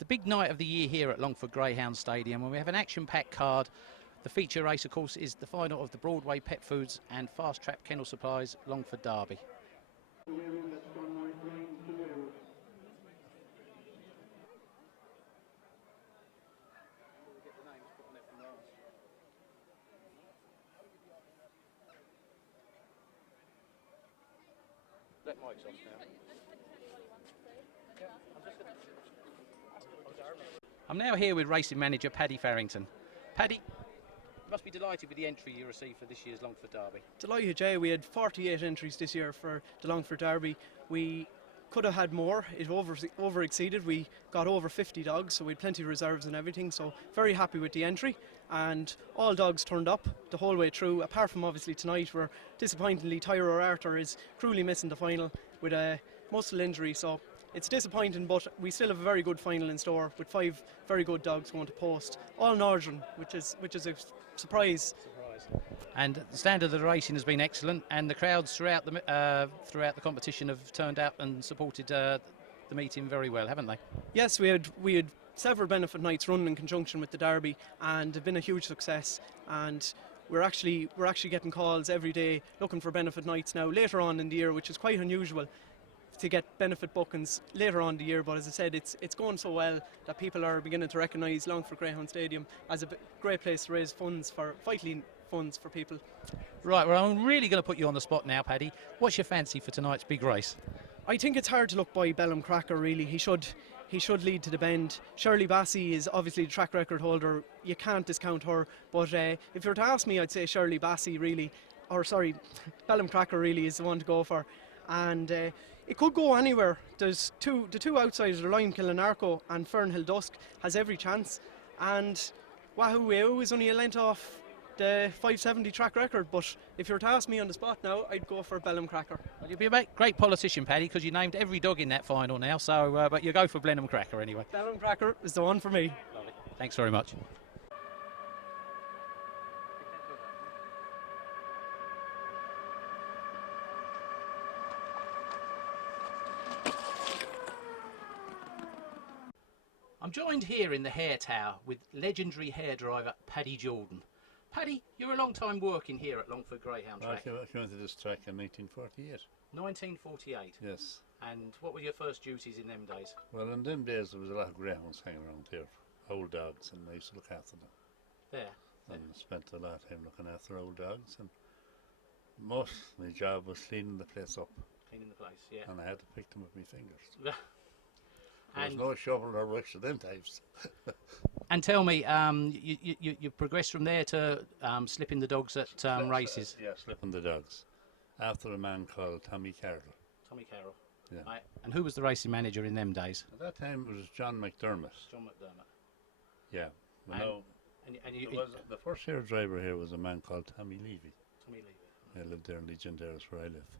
the big night of the year here at Longford Greyhound Stadium, and we have an action-packed card. The feature race, of course, is the final of the Broadway Pet Foods and Fast Trap Kennel Supplies Longford Derby. I'm now here with racing manager Paddy Farrington. Paddy, you must be delighted with the entry you received for this year's Longford Derby. Delighted, Jay. We had 48 entries this year for the Longford Derby. We could have had more. It over exceeded. We got over 50 dogs, so we had plenty of reserves and everything. So very happy with the entry. And all dogs turned up the whole way through, apart from obviously tonight, where disappointingly Tyro Arthur is cruelly missing the final with a muscle injury. So it's disappointing, but we still have a very good final in store with 5 very good dogs going to post, all Northern, which is a surprise. And the standard of the racing has been excellent, and the crowds throughout the competition have turned out and supported the meeting very well, haven't they? Yes, we had several benefit nights run in conjunction with the Derby, and have been a huge success. And we're actually getting calls every day looking for benefit nights now later on in the year, which is quite unusual to get benefit bookings later on in the year. But as I said, it's going so well that people are beginning to recognise Longford Greyhound Stadium as a great place to raise funds for funds for people. Right, well, I'm really going to put you on the spot now, Paddy. What's your fancy for tonight's big race? I think it's hard to look by Bellum Cracker, really. He should lead to the bend. Shirley Bassey is obviously the track record holder. You can't discount her. But if you were to ask me, I'd say Shirley Bassey really, or sorry, Bellum Cracker really is the one to go for. And it could go anywhere. There's the two outsiders, Lime Killinarco and Fernhill Dusk, has every chance. And Wahoo is only a length off the 570 track record, but if you were to ask me on the spot now, I'd go for Bellum Cracker. Well, you'll be a great politician, Paddy, because you named every dog in that final now, so but you go for Blenheim Cracker anyway. Bellum Cracker is the one for me. Lovely. Thanks very much. I'm joined here in the Hair Tower with legendary hairdriver Paddy Jordan. Paddy, you're a long time working here at Longford Greyhound Track. I came to this track in 1948. 1948? Yes. And what were your first duties in them days? Well, in them days there was a lot of greyhounds hanging around here, old dogs, and I used to look after them. There? And spent a lot of time looking after old dogs, and most of my job was cleaning the place up. Cleaning the place, yeah. And I had to pick them with my fingers. There was And no shovel or brush at them times. and tell me, you progressed from there to slipping the dogs at races? Yeah, slipping the dogs. After a man called Tommy Carroll. Tommy Carroll. Yeah. Right. And who was the racing manager in them days? At that time it was John McDermott. John McDermott. Yeah. But And- no, the first hair driver here was a man called Tommy Levy. Tommy Levy. I lived there in Legion, there is where I live.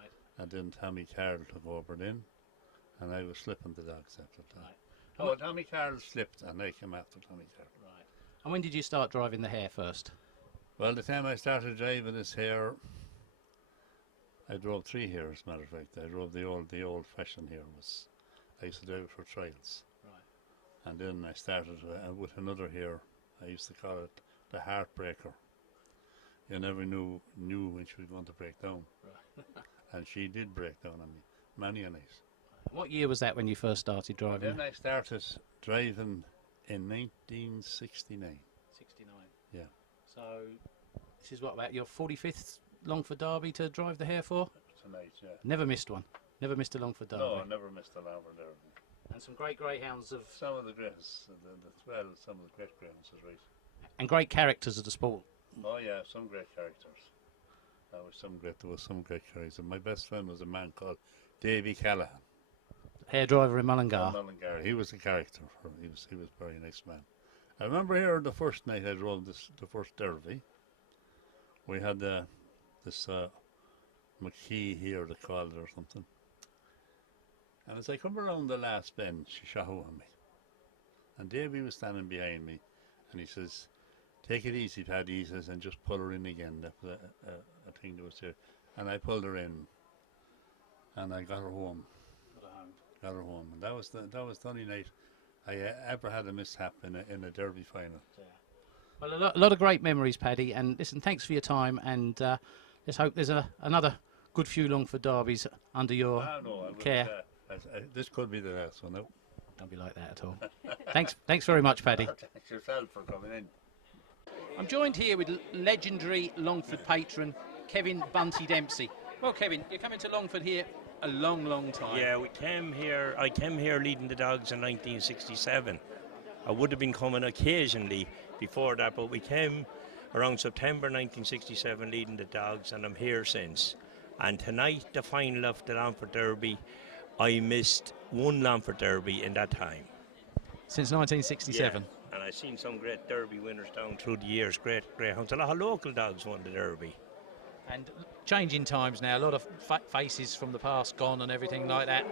Right. And then Tommy Carroll took over then, and I was slipping the dogs after that. Right. Oh, Tommy Carroll slipped, and I came after Tommy Carroll. Right. And when did you start driving the hare first? Well, the time I started driving this hare, I drove 3 here, as a matter of fact. I drove the old fashioned here. I used to drive it for trials. Right. And then I started with another here. I used to call it the Heartbreaker. You never knew when she was going to break down. Right. And she did break down on me, many a night. What year was that when you first started driving? Then I started driving in 1969. 69. Yeah. So this is what, about your 45th Longford Derby to drive the hare for? Tonight, yeah. Never missed one. Never missed a Longford Derby. No, I never missed a Longford Derby. And some great greyhounds of... Some of the greats, some of the great greyhounds is right. And great characters of the sport. Oh yeah, some great characters. There was some great characters. And my best friend was a man called Davy Callahan. Hair driver in Mullingar. Mullingar. He was a character. He was a very nice man. I remember here the first night I drove the first Derby. We had this McKee here, they called it or something. And as I come around the last bend, she shot on me. And Davy was standing behind me, and he says, "Take it easy, Paddy," he says, "and just pull her in again." That was a thing that was there. And I pulled her in, and I got her home. And that was the only night I ever had a mishap in a derby final. Well, a lot of great memories, Paddy. And listen, thanks for your time. And let's hope there's another good few Longford derbies under your care. This could be the last one. No. Don't be like that at all. Thanks very much, Paddy. Thanks yourself for coming in. I'm joined here with legendary Longford patron Kevin Bunty Dempsey. Well, Kevin, you're coming to Longford here a long time. Yeah, I came here leading the dogs in 1967. I would have been coming occasionally before that, but we came around September 1967 leading the dogs, and I'm here since. And tonight, the final of the Longford Derby, I missed one Longford Derby in that time. Since 1967? Yeah. And I've seen some great Derby winners down through the years, great greyhounds. A lot of local dogs won the Derby. And changing times now, a lot of faces from the past gone and everything like that.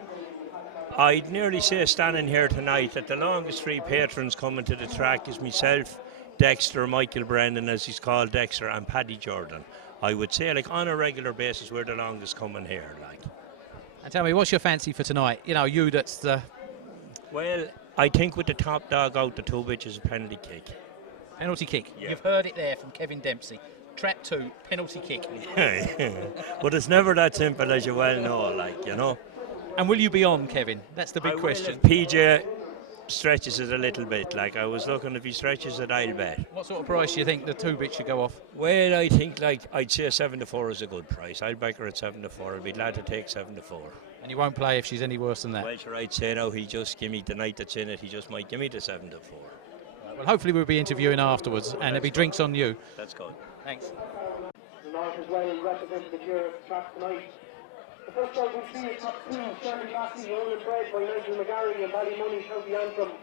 I'd nearly say standing here tonight that the longest three patrons coming to the track is myself, Dexter, Michael Brennan, as he's called Dexter, and Paddy Jordan. I would say, like, on a regular basis, we're the longest coming here, like. And tell me, what's your fancy for tonight? You know, you that's the... Well, I think with the top dog out, the 2 bitches, a penalty kick. Penalty kick. Yeah. You've heard it there from Kevin Dempsey. Trap 2, penalty kick. But it's never that simple, as you well know, like, you know. And will you be on, Kevin? That's the big question. If PJ stretches it a little bit, like, I was looking, if he stretches it, I'll bet. What sort of price do you think the 2 bits should go off? Well, I think, like, I'd say 7 to 4 is a good price. I'll back her at 7 to 4. I'd be glad to take 7 to 4. And you won't play if she's any worse than that? Well, sure, I'd say now he just give me the night that's in it, he just might give me the 7 to 4. Well, hopefully we'll be interviewing afterwards, and there'll be drinks on you. That's good. Thanks. The North as well represented the Europe track tonight. The first dog we see is top 2, Shirley Lassie, owned and bred by Nigel McGarry and Ballymoney, County Antrim.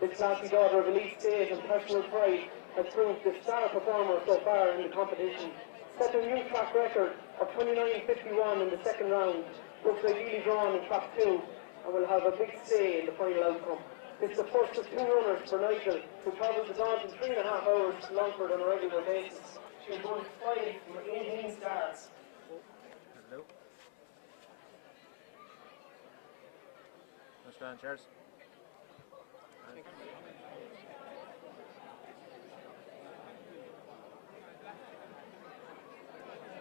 This Lassie, daughter of Elite State and Personal Pride, has proved the star performer so far in the competition. Set a new track record of 29.51 in the second round. Looks ideally drawn in track 2 and will have a big say in the final outcome. It's the first of 2 runners for Nigel, who travels the dog in 3.5 hours to Longford on a regular basis. She has won 5 from 18 starts. Hello. Cheers.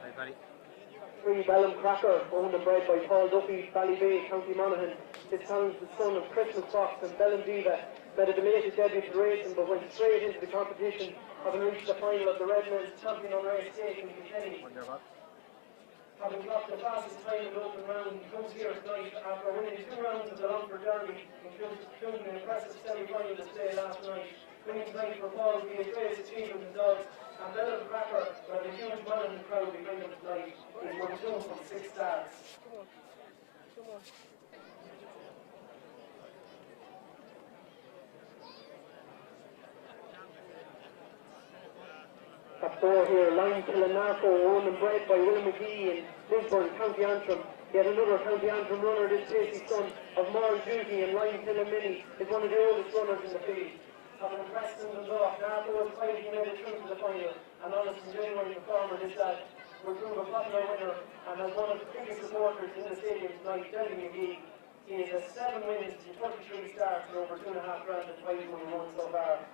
Hi, buddy. 3 Bellum Cracker, owned and bred by Paul Duffy, Ballybay, County Monaghan. This hound's the son of Christmas Fox and Bellum Diva. Made a belated debut to racing, but went straight into the competition, having reached the final of the Redmen's Champion on Race Day in Kilkenny. Having clocked the fastest time in the open round, he comes here tonight after winning 2 rounds of the Longford Derby, including an impressive semi-final display last night. Winning tonight for Paul will be his greatest achievement in dogs, and Bellum Cracker, who had a huge man in the crowd behind him tonight, is 1-2 from 6 starts. Top 4 here, Line Killanarco, owned and bred by Will McGee in Lisburn, County Antrim. Yet another County Antrim runner, this Tracy son of Moral Duty and Line Killamini, is one of the oldest runners in the field. Having impressed him as well, Narco was finally made it through to the final, and honest and genuine performer, this lad will prove a popular winner and has one of the biggest supporters in the stadium tonight, Delvin McGee. He has 7 wins in 33 starts and over 2.5 grand and 5 money won so far.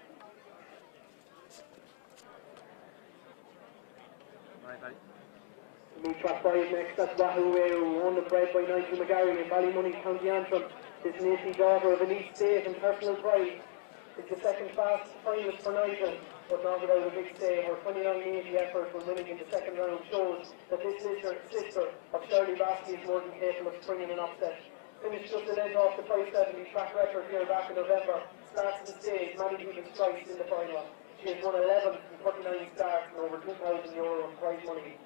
New track 5 next, that's Wahoo, owned and bred by Nigel McGarry in Ballymoney, County Antrim. This Nancy, daughter of Elite State and Personal Pride. It's the second fastest finalist for Nigel, but not without a big say. Her 29.80 effort when winning in the second round shows that this sister of Shirley Baskey is more than capable of springing an upset. Finished just a leg off the 570 track record here back in November. Starts the stage, many people strikes in the final. She has won 11 from 39 starts and over €2,000 in prize money.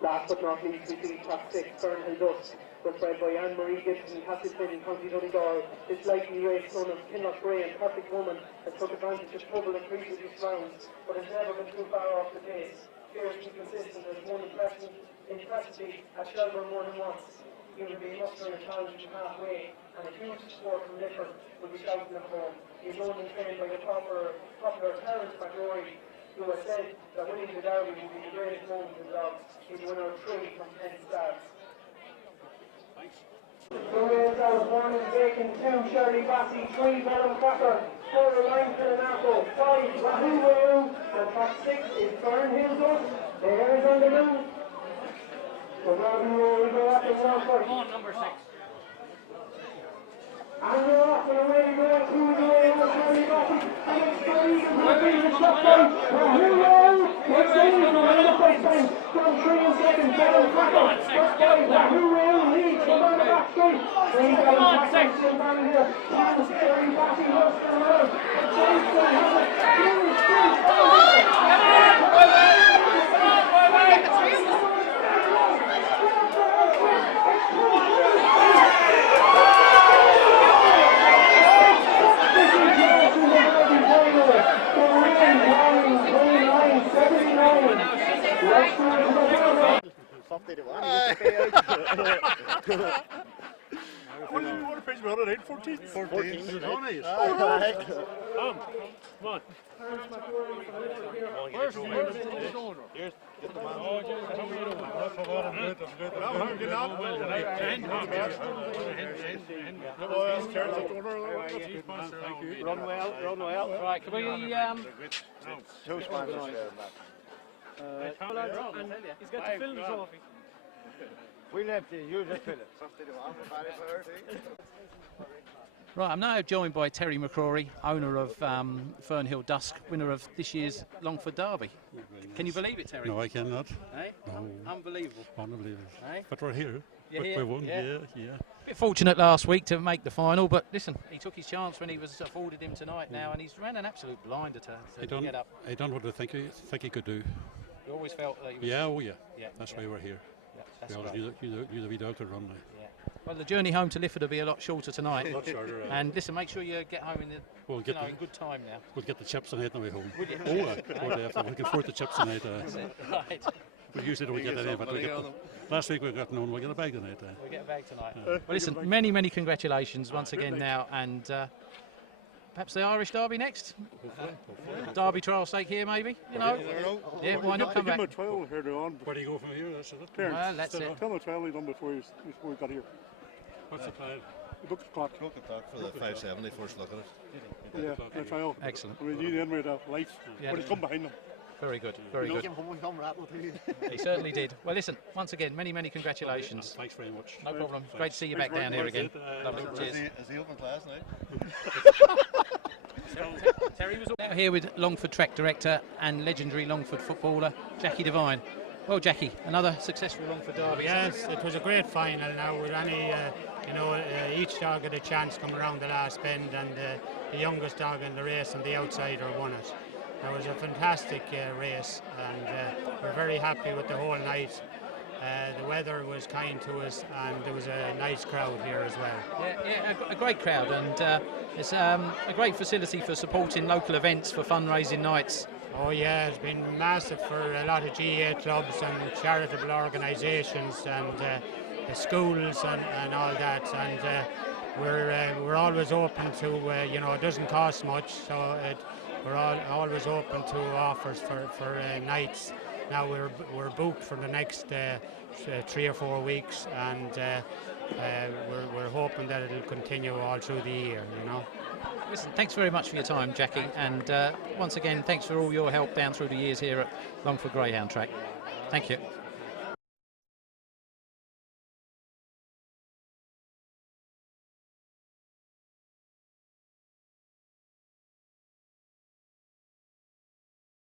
Last but not least, we see top 6, Fernhill Dust, was bred by Anne-Marie Gibson, Castlefin in County Donegal. This likely race son of Kinloch Bray and Perfect Woman has took advantage of trouble in previous rounds, but has never been too far off the pace. Fiercely consistent, has won impressively at Shelburne more than once. He will be mustering a challenge from halfway, and a huge support from Lifford will be shouting at home. He is owned and trained by the popular Terence McRory, has said that winning the derby will be the greatest moment in the dogs. He's winner of 3 from 10 starts. The race out 1 is Bacon, 2 Shirley Bassey, 3 Bellum Cracker, 4 Langton and Apple, 5 Wahoo Wahoo, and track 6 is Fernhill Dust. The hair is on the move. So Robin will go after one first. Come on, number 6. And we're off and away we go, 2 away, 1 Shirley Bassey, and it's 3 and we're being the top down. Wahoo Wahoo, it's in the first time, from 3 and 2nd, Bellum Cracker, first 5, Wahoo Wahoo leads from on the back straight. 3 Bellum Cracker still down here, 1 Shirley Bassey lost them around, and Jason has it, 2 Run well. Right, can we he's got the film trophy. We left it, you just fill it. Right, I'm now joined by Terry McCrory, owner of Fernhill Dusk, winner of this year's Longford Derby. Can you believe it, Terry? No, I cannot. Eh? No. Unbelievable. Unbelievable. Eh? But we're here. You're we here? won, Yeah. yeah. Bit fortunate last week to make the final, but listen, he took his chance when he was afforded him tonight now, and he's ran an absolute blinder to get up. I done what I think he could do. You always felt that he was... Yeah, oh yeah. Yeah, That's yeah. wee we're here. Yeah, that's We always great. knew the wee dog could run now. Yeah. Well, the journey home to Lifford will be a lot shorter tonight. Lot shorter, And listen, make sure you get home in We'll get in good time now. We'll get the chips tonight on the way home. Will you? We're looking forward to chips tonight. That's it. Right. We usually don't get any, but last week we got none. We'll get a bag tonight. We'll get a bag tonight. Well, listen, many, many congratulations once again now, and perhaps the Irish Derby next. Derby trial stake here, maybe. You know. Yeah, why not come back? Give him a trial here to on. Where do you go from here? That's it. Well, that's it. Tell him a trial he done before we got here. What's the plan? Look at the clock. Look at that for the 570 first look at it. Yeah, a trial. Excellent. I mean, you the end with life. Yeah. But he's come behind him. Very good, very good. He certainly did. Well, listen, once again, many, many congratulations. Thanks very much. No problem. Great to see you back down here again. Lovely. Cheers. Is he open class now? Terry was now here with Longford track director and legendary Longford footballer Jackie Devine. Well, Jackie, another successful Longford Derby. Yes, it was a great final now with any, each dog had a chance come around the last bend, and the youngest dog in the race and the outsider won it. It was a fantastic race, and we're very happy with the whole night. The weather was kind to us, and there was a nice crowd here as well. Yeah, a great crowd, and it's a great facility for supporting local events for fundraising nights. Oh yeah, it's been massive for a lot of GA clubs and charitable organisations and the schools and all that, and we're always open to, it doesn't cost much, so we're always open to offers for nights. Now we're booked for the next 3 or 4 weeks, and we're hoping that it'll continue all through the year, Listen, thanks very much for your time, Jackie, and once again, thanks for all your help down through the years here at Longford Greyhound Track. Thank you.